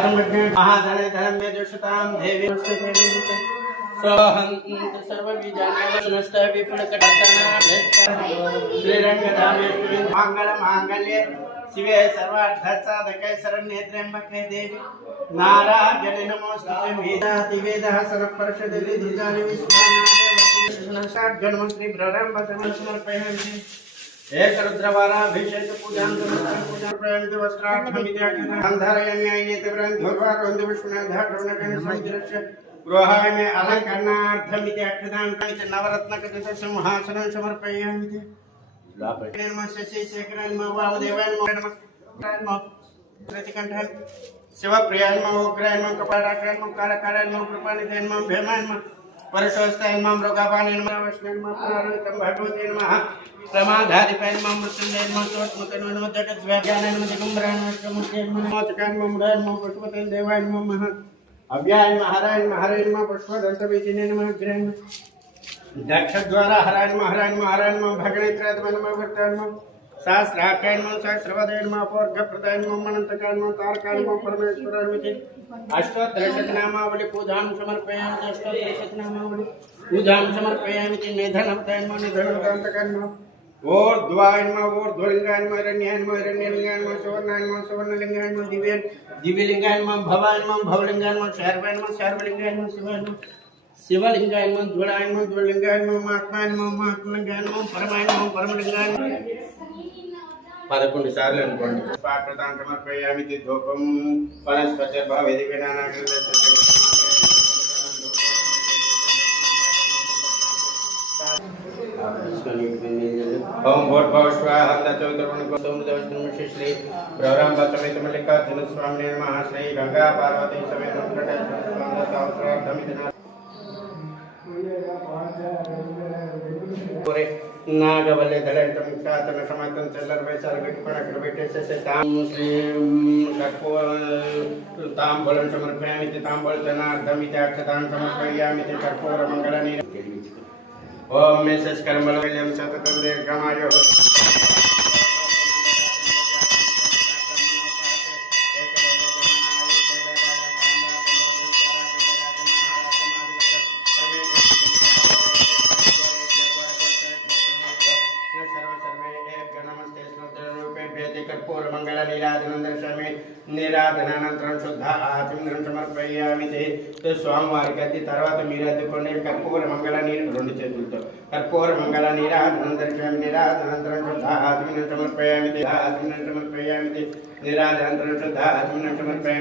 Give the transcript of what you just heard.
महाधने धनं वेदुषतां देवी सोहंत सर्वबीजान्यवसनस्थ विपुलकटकटनाभ्यस्तरङ्गधामेश्वरी माङ्गल्ये शिवे सर्वार्थसाधके शरण्ये देवी नारायणे नमोस्तुते वेदातिवेदः सर्वपर्षदि धिजानि विश्वनाथः श्री प्रारंभ समर्पयामि एक रुद्रवाराभिषेक पूजां पूजा प्रयन्ति वस्त्रार्थमित्याख्यानं अन्धारयन्यायनेति ब्रह्मोर्वारोन्ति विष्णुनाथाकरुणकं समुद्रस्य गृहाय अलङ्करणार्थमित्याख्यानं नवरत्नखचित सिंहासनं समर्पयामि नमः शशिशेखराय नमः वामदेवाय नमः प्रतिकण्ठाय शिवप्रियाय नमः उग्राय नमः कपाटाय नमः कारकाराय नमः कृपानिधे नमः भेमाय नमः परशोस्ताय नमः मृगापाने नमः वैष्णवे नमः पुराणितं भगवते नमः प्रमाधाधिपाय नमः मृत्युंजय नमः सोत्मके नमः जगद्व्याख्यानाय नमः दिगम्बराय नमः चमुख्याय नमः मोचकाय नमः मुराय नमः पशुपते देवाय नमः महा अव्याय नमः हराय नमः हरे नमः पुष्पदन्तबीजिने नमः अग्राय नमः दक्षद्वारा हराय नमः हराय नमः हराय नमः भगनेत्राय नमः भक्ताय नमः सहस्राख्याय नमः सहस्रवदय नमः अपोर्घप्रदाय नमः अनन्तकाय नमः तारकाय नमः परमेश्वराय नमः अष्टोत्तरशतनामावली पूजां समर्पयामि अष्टोत्तरशतनामावली पूजां समर्पयामि निधनवताय नमः निधनवतान्तकाय नमः ऊर्ध्वाय नमः ऊर्ध्वलिंगाय नमः हिरण्याय नमः हिरण्यलिंगाय नमः सुवर्णाय नमः सुवर्णलिंगाय नमः दिव्यलिंगाय नमः भवाय नमः भवलिंगाय नमः शार्वाय नमः शार्वलिंगाय नमः शिवाय नमः शिवलिंगाय नमः ज्वलाय नमः ज्वलिंगाय नमः महात्माय नमः महात्मलिंगाय नमः परमाय नमः परमलिंगाय नमः 11 సార్లు అనుకోండి పాత్రదాం సమర్పయామి ధూపం వనస్పతి భావేది వినానాగ్రహ ओम भोट भव स्वाहा चौद्रवण गौतम देवस्त्रम श्री प्रवराम समेत मल्लिकार्जुन स्वामी नमः श्री गंगा पार्वती समेत वेंकटेश्वर स्वामी दावत्रार्थमिति नागवल्ले धड़ंतम ख्यातन समातन चलर वैचार विकपणक बेटे से ताम श्री कर्पूर तांबूलं समर्पयामि तांबूल जनार्दमिति अक्षतां समर्पयामि कर्पूर मंगलानि ओम मेषस कर्मल विलियम सततं दीर्घमायुः कर्पूर मंगल नीराधनं दर्शयामि नीराधनानंतरं शुद्ध आचमनं समर्पयामि तो स्वामिवाరికి తర్వాత మీరు అద్దుకోండి కర్పూర మంగళ నీరు రెండు చేతులతో కర్పూర మంగళ నీరాధనం దర్శయామి నీరాధనానంతరం శుద్ధ ఆచమనం సమర్పయామి నీరాధనానంతరం శుద్ధ ఆచమనం సమర్పయామి